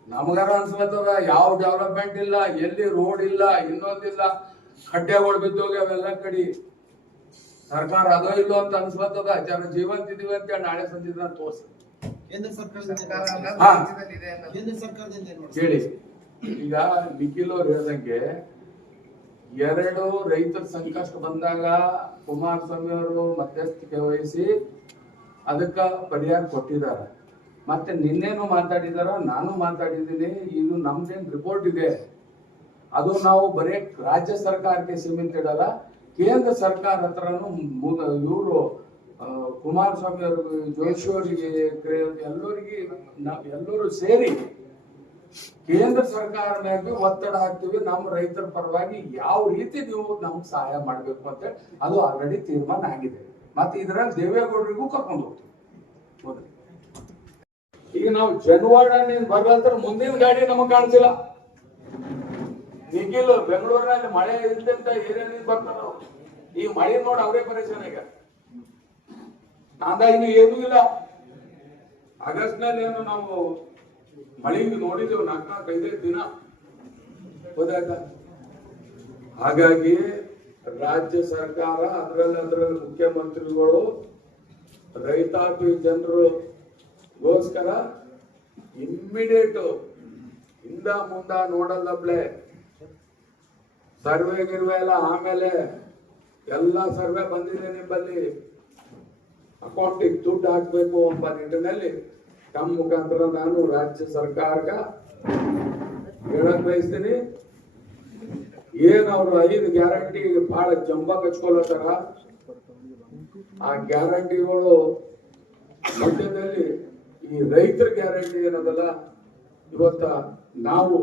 ನಮಗಾರ ಅನ್ಸ್ಲತ್ತದ? ಯಾವ ಡೆವಲಪ್ಮೆಂಟ್ ಇಲ್ಲ ಎಲ್ಲಿ ರೋಡ್ ಇಲ್ಲ ಇನ್ನೊಂದಿಲ್ಲ ಖಡ್ಡೆಗಳು ಬಿದ್ದೋಗಿ ಅವೆಲ್ಲ ಕಡಿ. ಸರ್ಕಾರ ಅದೋ ಇಲ್ಲೋ ಅಂತ ಅನ್ಸ್ಲತ್ತದ? ಜನ ಜೀವಂತ ಇದೀವಿ ಅಂತ ನಾಳೆ ಸಂಜೆ ದಿನ ಕೇಳಿ ಈಗ ನಿಖಿಲ್ ಅವ್ರು ಹೇಳ್ದಂಗೆ ಎರಡು ರೈತರ ಸಂಕಷ್ಟ ಬಂದಾಗ ಕುಮಾರಸ್ವಾಮಿ ಅವರು ಮಧ್ಯಸ್ಥಿಕೆ ವಹಿಸಿ ಅದಕ್ಕ ಪರಿಹಾರ ಕೊಟ್ಟಿದ್ದಾರೆ. ಮತ್ತೆ ನಿನ್ನೇನು ಮಾತಾಡಿದಾರ ನಾನು ಮಾತಾಡಿದ್ದೀನಿ ಇದು ನಮ್ದೇನ್ ರಿಪೋರ್ಟ್ ಇದೆ. ಅದು ನಾವು ಬರೀ ರಾಜ್ಯ ಸರ್ಕಾರಕ್ಕೆ ಸೀಮಿತ ಇಡಲ್ಲ ಕೇಂದ್ರ ಸರ್ಕಾರ ಹತ್ರನು ಇವರು ಕುಮಾರಸ್ವಾಮಿ ಅವರು, ಜೋಶಿ ಅವರಿಗೆ ಎಲ್ಲರಿಗೆ ನಾವು ಎಲ್ಲರೂ ಸೇರಿ ಕೇಂದ್ರ ಸರ್ಕಾರ ಮೇಲೆ ಒತ್ತಡ ಹಾಕ್ತೀವಿ. ನಮ್ಮ ರೈತರ ಪರವಾಗಿ ಯಾವ ರೀತಿ ನೀವು ನಮ್ಗೆ ಸಹಾಯ ಮಾಡ್ಬೇಕು ಅಂತ ಅದು ಆಲ್ರೆಡಿ ತೀರ್ಮಾನ ಆಗಿದೆ. ಮತ್ತೆ ಇದರಲ್ಲಿ ದೇವೇಗೌಡರಿಗೂ ಕರ್ಕೊಂಡು ಹೋಗ್ತೀವಿ? ಈಗ ನಾವು ಜನವಾಡ ನೀನ್ ಬರ್ಲಂತರ ಮುಂದಿನ ಗಾಡಿ ನಮಗ್ ಕಾಣಿಸಿಲ್ಲ. ನಿಖಿಲ್, ಬೆಂಗಳೂರಿನಲ್ಲಿ ಮಳೆ ಇಲ್ದಂತ ಏನೇನು ಬರ್ತಾರ. ಈ ಮಳೆ ನೋಡಿ ಅವರೇ ಪರೇಶಾನ ಈಗ. ನಾಂದ ಇನ್ನು ಏನೂ ಇಲ್ಲ. ಆಗಸ್ಟ್ನಲ್ಲಿ ಏನು ನಾವು ಮಳೆ ನೋಡಿದೆವು ನಾಲ್ಕು ನಾಲ್ಕು ಐದೈದು ದಿನ. ಹೋದಾಗ ಹಾಗಾಗಿ ರಾಜ್ಯ ಸರ್ಕಾರ, ಅದರಲ್ಲಿ ಅದರಲ್ಲಿ ಮುಖ್ಯಮಂತ್ರಿಗಳು, ರೈತಾಪಿ ಜನರು ಗೋಸ್ಕರ ಇಮ್ಮಿಡಿಯೇಟ್ ಹಿಂದ ಮುಂದ ನೋಡಲ್ಲಬ್ಲೆ ಸರ್ವೆ ಗಿರ್ವೆ ಎಲ್ಲ ಆಮೇಲೆ ಎಲ್ಲ ಸರ್ವೆ ಬಂದಿದೆ ನಿಮ್ಮಲ್ಲಿ. ಅಕೌಂಟಿಗೆ ದುಡ್ಡು ಹಾಕಬೇಕು ಎಂಬ ನಿಟ್ಟಿನಲ್ಲಿ ತಮ್ಮ ಮುಖಾಂತರ ನಾನು ರಾಜ್ಯ ಸರ್ಕಾರಕ್ಕೆ ಹೇಳಕ್ ಬಯಸ್ತೀನಿ. ಏನ್ ಅವರು ಐದು ಗ್ಯಾರಂಟಿ ಬಹಳ ಜಂಬ ಕಚ್ಕೊಳತ್ತಾರ ಆ ಗ್ಯಾರಂಟಿಗಳು ಮಧ್ಯದಲ್ಲಿ ಈ ರೈತರ ಗ್ಯಾರಂಟಿ ಏನದಲ್ಲ, ಇವತ್ತ ನಾವು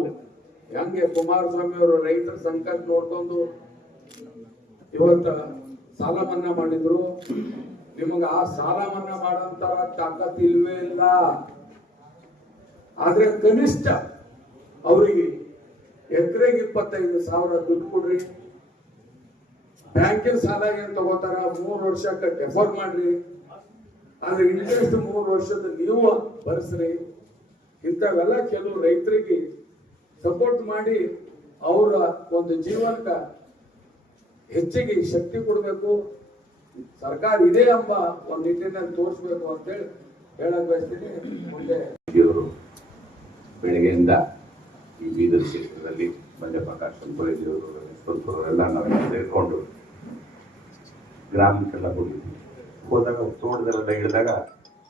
ಹೆಂಗೆ ಕುಮಾರಸ್ವಾಮಿ ಅವರು ರೈತರ ಸಂಕಟ ನೋಡ್ಕೊಂಡು ಇವತ್ತ ಸಾಲ ಮನ್ನಾ ಮಾಡಿದ್ರು ನಿಮಗ ಆ ಸಾಲ ಮನ್ನಾ ಮಾಡಂತ ತಾಕತ್ ಇಲ್ವೇ ಇಲ್ಲ. ಆದ್ರೆ ಕನಿಷ್ಠ ಅವರಿಗೆ ಎಕರೆಗೆ ಇಪ್ಪತ್ತೈದು ಸಾವಿರ ದುಡ್ಡು ಕೊಡ್ರಿ. ಬ್ಯಾಂಕಿನ ಸಾಲ ಏನ್ ತಗೋತಾರ? ಮೂರ್ ವರ್ಷಕ್ಕೆ ಡೆಫರ್ ಮಾಡ್ರಿ. ಆದ್ರೆ ಇಂಟ್ರೆಸ್ಟ್ ಮೂರು ವರ್ಷದ ನೀವು ಭರಿಸ್ರಿ. ಇಂಥವೆಲ್ಲ ಕೆಲವು ರೈತರಿಗೆ ಸಪೋರ್ಟ್ ಮಾಡಿ ಅವರ ಒಂದು ಜೀವನಕ್ಕೆ ಹೆಚ್ಚಿಗೆ ಶಕ್ತಿ ಕೊಡಬೇಕು. ಸರ್ಕಾರ ಇದೆ ಎಂಬ ಒಂದು ನಿಟ್ಟಿನಲ್ಲಿ ತೋರಿಸ್ಬೇಕು ಅಂತೇಳಿ ಹೇಳಕ್ ಬಯಸ್ತೀನಿ. ಮುಂದೆ ಬೆಳಗ್ಗೆಯಿಂದ ಈ ಬೀದರ್ ಕ್ಷೇತ್ರದಲ್ಲಿ ಬಂಡೆ ಪ್ರಕಾಶ್ ಸಂಪೂರಿಜಿಯವರು ಯಶವಂತಪುರವರೆಲ್ಲ ನಾವು ಸೇರಿಕೊಂಡು ಗ್ರಾಮಕ್ಕೆಲ್ಲ ಹೋಗಿದ್ವಿ. ಹೋದಾಗ ತೋಟದಲ್ಲೆಲ್ಲ ಹಿಡಿದಾಗ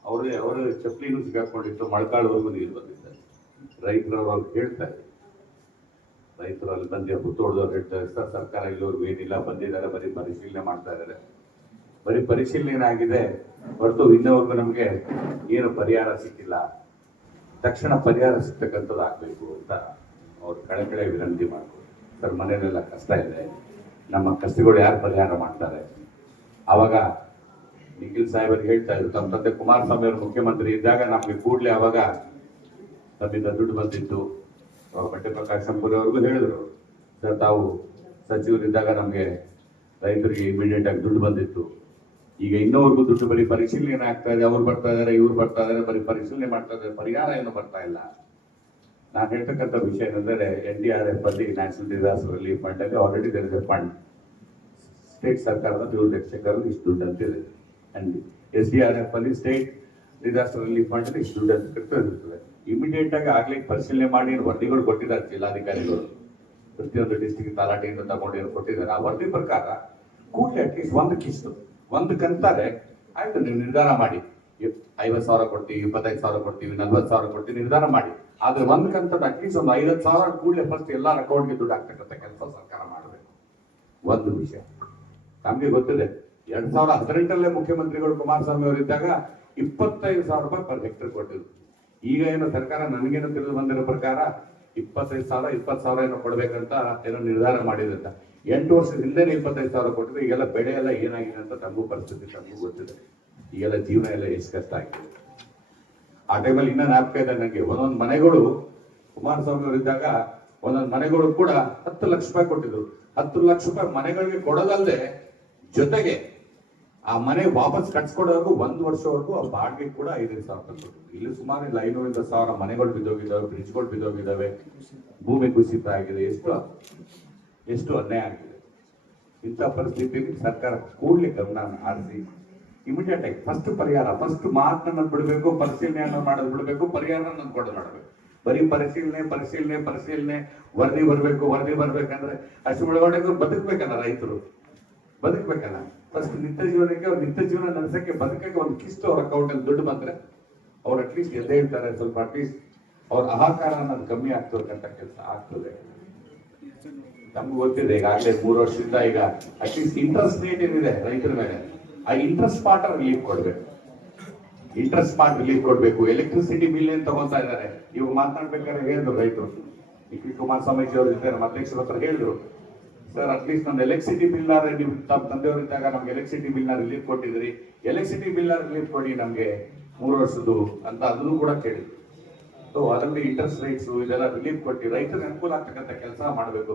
ಅವರೇ ಅವರ ಚಪ್ಪಲಿನೂ ಸಿಗಾಕೊಂಡಿತ್ತು ಮೊಳಕಾಳುವರೆಗೂ ನೀರು ಬಂದಿದ್ದಾರೆ ರೈತರು ಅವ್ರು ಹೇಳ್ತಾರೆ ರೈತರು ಅಲ್ಲಿ ಬಂದು ತೋಟದವ್ರು ಹೇಳ್ತಾರೆ, ಸರ್, ಸರ್ಕಾರ ಇಲ್ಲಿವರೆಗೂ ಏನಿಲ್ಲ, ಬಂದಿದ್ದಾರೆ, ಬರೀ ಪರಿಶೀಲನೆ ಮಾಡ್ತಾ ಇದ್ದಾರೆ. ಬರೀ ಪರಿಶೀಲನೆ ಆಗಿದೆ ಹೊರತು ಇನ್ನವರೆಗೂ ನಮಗೆ ಏನು ಪರಿಹಾರ ಸಿಕ್ಕಿಲ್ಲ. ತಕ್ಷಣ ಪರಿಹಾರ ಸಿಗ್ತಕ್ಕಂಥದ್ದು ಆಗಬೇಕು ಅಂತ ಅವ್ರು ಕಳಕಳೆ ವಿನಂತಿ ಮಾಡ್ತಾರೆ ಸರ್, ಮನೆಯಲ್ಲೆಲ್ಲ ಕಷ್ಟ ಇದೆ. ನಮ್ಮ ಕಷ್ಟಗಳು ಯಾರು ಪರಿಹಾರ ಮಾಡ್ತಾರೆ? ಆವಾಗ ನಿಖಿಲ್ ಸಾಹೇಬರಿಗೆ ಹೇಳ್ತಾ ಇದ್ರು, ತಮ್ಮ ತಂದೆ ಕುಮಾರಸ್ವಾಮಿ ಅವರು ಮುಖ್ಯಮಂತ್ರಿ ಇದ್ದಾಗ ನಮಗೆ ಕೂಡಲೇ ಅವಾಗ ತಮ್ಮಿಂದ ದುಡ್ಡು ಬಂದಿತ್ತು. ಬಟ್ಟೆ ಪ್ರಕಾಶ್ ಹೇಳಿದರು ಅವ್ರಿಗೂ ಹೇಳಿದ್ರು ಸರ್, ತಾವು ಸಚಿವರಿದ್ದಾಗ ನಮಗೆ ರೈತರಿಗೆ ಇಮಿಡಿಯೇಟ್ ಆಗಿ ದುಡ್ಡು ಬಂದಿತ್ತು. ಈಗ ಇನ್ನೂವರೆಗೂ ದುಡ್ಡು ಬರೀ ಪರಿಶೀಲನೆ ಆಗ್ತಾ ಇದೆ, ಅವ್ರು ಬರ್ತಾ ಇದಾರೆ, ಇವ್ರು ಬರ್ತಾ ಇದಾರೆ, ಬರೀ ಪರಿಶೀಲನೆ ಮಾಡ್ತಾ ಇದ್ದಾರೆ ಪರಿಹಾರ ಏನು ಬರ್ತಾ ಇಲ್ಲ. ನಾನು ಹೇಳ್ತಕ್ಕಂತ ವಿಷಯ ಏನಂದ್ರೆ ಎನ್ ಡಿ ಆರ್ ಎಫ್ ಅಲ್ಲಿ ನ್ಯಾಷನಲ್ ಡಿಸಾಸ್ಟರ್ ರಿಲೀಫ್ ಫಂಡ್ ಅಲ್ಲಿ already there is a fund state ಸರ್ಕಾರದ ದುರ್ದಕ್ಷಕರು ಇಷ್ಟು ದುಡ್ಡು ಅಂತಿದೆ and S D R F ಅಲ್ಲಿ ಸ್ಟೇಟ್ ಡಿಸಾಸ್ಟರ್ ರಿಲೀಫ್ ಫಂಡ್ ಅಲ್ಲಿ ಇಷ್ಟು ದುಡ್ಡು ಅಂತ ಇರ್ತದೆ ಇಮಿಡಿಯೇಟ್ ಆಗಿ ಆಗ್ಲೇ ಪರಿಶೀಲನೆ ಮಾಡಿ ವರದಿಗಳು ಕೊಟ್ಟಿದ್ದಾರೆ ಜಿಲ್ಲಾಧಿಕಾರಿಗಳು. ಪ್ರತಿಯೊಂದು ಡಿಸ್ಟಿಕ್ ತಲಾಟೆಯಿಂದ ತಗೊಂಡು ಕೊಟ್ಟಿದ್ದಾರೆ, ಆ ವರದಿ ಪ್ರಕಾರ ಕೂಡಲೇ ಅಟ್ಲೀಸ್ಟ್ ಒಂದು ಕಿಸ್ತು. ಒಂದು ಕಂತಾರೆ ಆಯ್ತು, ನೀವು ನಿರ್ಧಾರ ಮಾಡಿ. ಐವತ್ ಸಾವಿರ ಕೊಡ್ತೀವಿ, ಇಪ್ಪತ್ತೈದು ಸಾವಿರ ಕೊಡ್ತೀವಿ, ನಲ್ವತ್ತು ಸಾವಿರ ಕೊಡ್ತೀವಿ ನಿರ್ಧಾರ ಮಾಡಿ. ಆದ್ರೆ ಒಂದ್ ಕಂತ ಅಟ್ಲೀಸ್ಟ್ ಒಂದು ಐವತ್ತು ಸಾವಿರ ಕೂಡಲೇ ಫಸ್ಟ್ ಎಲ್ಲಾ ಅಕೌಂಟ್ಗೆ ದುಡ್ಡು ಹಾಕ್ತಕ್ಕಂಥ ಕೆಲಸ ಸರ್ಕಾರ ಮಾಡಬೇಕು. ಒಂದು ವಿಷಯ. ನಮ್ಗೆ ಗೊತ್ತಿದೆ, ಎರಡ್ ಸಾವಿರದ ಹದಿನೆಂಟರಲ್ಲೇ ಮುಖ್ಯಮಂತ್ರಿಗಳು ಕುಮಾರಸ್ವಾಮಿ ಅವರಿದ್ದಾಗ ಇಪ್ಪತ್ತೈದು ಸಾವಿರ ರೂಪಾಯಿ ಪರ್ ಹೆಕ್ಟರ್ ಕೊಟ್ಟಿದ್ರು. ಈಗ ಏನು ಸರ್ಕಾರ ನನಗೇನು ತಿಳಿದು ಬಂದಿರೋ ಪ್ರಕಾರ ಇಪ್ಪತ್ತೈದು ಸಾವಿರ, ಇಪ್ಪತ್ತು ಸಾವಿರ ಏನೋ ಕೊಡ್ಬೇಕಂತ ಏನೋ ನಿರ್ಧಾರ ಮಾಡಿದಂತ ಎಂಟು ವರ್ಷದ ಹಿಂದೆ ಇಪ್ಪತ್ತೈದು ಸಾವಿರ ಕೊಟ್ಟಿದ್ರೆ ಈಗೆಲ್ಲ ಬೆಳೆ ಎಲ್ಲ ಏನಾಗಿದೆ ಅಂತ ತಮಗೂ ಪರಿಸ್ಥಿತಿ ತಮಗೂ ಗೊತ್ತಿದೆ. ಈಗೆಲ್ಲ ಜೀವನ ಎಲ್ಲ ಎಷ್ಟು ಕಷ್ಟ ಆಗಿದೆ. ಆ ಟೈಮಲ್ಲಿ ಇನ್ನ ಜ್ಞಾಪಕ ಇದೆ ನನಗೆ ಒಂದೊಂದು ಮನೆಗಳು ಕುಮಾರಸ್ವಾಮಿ ಅವರಿದ್ದಾಗ ಒಂದೊಂದು ಮನೆಗಳು ಕೂಡ ಹತ್ತು ಲಕ್ಷ ರೂಪಾಯಿ ಕೊಟ್ಟಿದ್ರು. ಹತ್ತು ಲಕ್ಷ ರೂಪಾಯಿ ಮನೆಗಳಿಗೆ ಕೊಡೋದಲ್ಲದೆ ಜೊತೆಗೆ ಆ ಮನೆ ವಾಪಸ್ ಕಟ್ಸ್ಕೊಡೋವರೆಗೂ ಒಂದು ವರ್ಷವರೆಗೂ ಆ ಬಾಡಿಗೆ ಕೂಡ ಐದೈದು ಸಾವಿರ ಕೊಟ್ಟಿದ್ರು. ಇಲ್ಲಿ ಸುಮಾರು ಇಲ್ಲ ಐನೂರಿಂದ ಸಾವಿರ ಮನೆಗಳು ಬಿದ್ದೋಗಿದ್ದಾವೆ ಬ್ರಿಡ್ಜ್ಗಳು ಬಿದ್ದೋಗಿದ್ದಾವೆ, ಭೂಮಿ ಕುಸಿತ ಆಗಿದೆ. ಎಷ್ಟು ಎಷ್ಟು ಅನ್ಯಾಯ ಆಗಿದೆ. ಇಂಥ ಪರಿಸ್ಥಿತಿಯಲ್ಲಿ ಸರ್ಕಾರ ಕೂಡಲೇ ಗಮನ ಆರಿಸಿ ಇಮಿಡಿಯೇಟ್ ಆಗಿ ಫಸ್ಟ್ ಪರಿಹಾರ ಫಸ್ಟ್ ಮಾತನ್ನ ಬಿಡಬೇಕು, ಪರಿಶೀಲನೆಯನ್ನ ಮಾಡೋದು ಬಿಡಬೇಕು ಪರಿಹಾರ ಕೊಡೋದು ಮಾಡಬೇಕು. ಬರೀ ಪರಿಶೀಲನೆ ಪರಿಶೀಲನೆ ಪರಿಶೀಲನೆ, ವರದಿ ಬರಬೇಕು, ವರದಿ ಬರ್ಬೇಕಂದ್ರೆ ಅಷ್ಟು ಬದುಕ್ಬೇಕಲ್ಲ ರೈತರು. ಬದುಕ್ಬೇಕಲ್ಲ. ಫಸ್ಟ್ ನಿತ್ಯ ಜೀವನಕ್ಕೆ, ಅವ್ರ ನಿತ್ಯ ಜೀವನ ನಡೆಸಕ್ಕೆ ಬದುಕಕ್ಕೆ ಒಂದು ಕಿಸ್ತು ಅವ್ರ ಅಕೌಂಟಲ್ಲಿ ದುಡ್ಡು ಬಂದ್ರೆ ಅವ್ರು ಅಟ್ಲೀಸ್ಟ್ ಎದ್ದೇ ಹೇಳ್ತಾರೆ ಸ್ವಲ್ಪ ಅಟ್ಲೀಸ್ಟ್ ಅವ್ರ ಅಹಂಕಾರ ಅನ್ನೋದು ಕಮ್ಮಿ ಅಂತ ಕೆಲಸ ಆಗ್ತದೆ. ನಮ್ಗೆ ಗೊತ್ತಿದೆ ಈಗಾಗಲೇ ಮೂರು ವರ್ಷದಿಂದ ಈಗ ಅಟ್ಲೀಸ್ಟ್ ಇಂಟ್ರೆಸ್ಟ್ ರೇಟ್ ಏನಿದೆ ರೈತರ ಮೇಲೆ, ಆ ಇಂಟ್ರೆಸ್ಟ್ ಪಾರ್ಟ್ ರಿಲೀಫ್ ಕೊಡ್ಬೇಕು. ಇಂಟ್ರೆಸ್ಟ್ ಪಾರ್ಟ್ ರಿಲೀಫ್ ಕೊಡ್ಬೇಕು. ಎಲೆಕ್ಟ್ರಿಸಿಟಿ ಬಿಲ್ ಏನ್ ತಗೊಂತಾ ಇದ್ದಾರೆ? ಇವಾಗ ಮಾತನಾಡ್ಬೇಕಾದ್ರೆ ಹೇಳಿದ್ರು ರೈತರು. ನಿಖಿಲ್ ಕುಮಾರಸ್ವಾಮೀಜಿ ಅವರು ಇದ್ದಾರೆ, ನಮ್ಮ ಅಧ್ಯಕ್ಷರ ಹತ್ರ ಹೇಳಿದ್ರು. ಸರ್ ಅಟ್ಲೀಸ್ಟ್ ನಮ್ಮ ಎಲೆಕ್ಟ್ರಿಸಿಟಿ ಬಿಲ್ ನೀವು ತಮ್ಮ ತಂದೆಯವರಿದ್ದಾಗ ನಮ್ಗೆ ಎಲೆಕ್ಟ್ರಿಸಿಟಿ ಬಿಲ್ನ ರಿಲೀಫ್ ಕೊಟ್ಟಿದ್ರಿ. ಎಲೆಕ್ಟ್ರಿಸಿಟಿ ಬಿಲ್ ರಿಲೀಫ್ ಕೊಡಿ ನಮ್ಗೆ ಮೂರು ವರ್ಷದ್ದು ಅಂತ ಅದನ್ನು ಕೂಡ ಕೇಳಿದ್ರು. ಸೊ ಅದರಲ್ಲಿ ಇಂಟ್ರೆಸ್ಟ್ ರೇಟ್ಸ್ ಇದೆಲ್ಲ ರಿಲೀಫ್ ಕೊಟ್ಟು ರೈತರಿಗೆ ಅನುಕೂಲ ಆಗ್ತಕ್ಕಂಥ ಕೆಲಸ ಮಾಡಬೇಕು.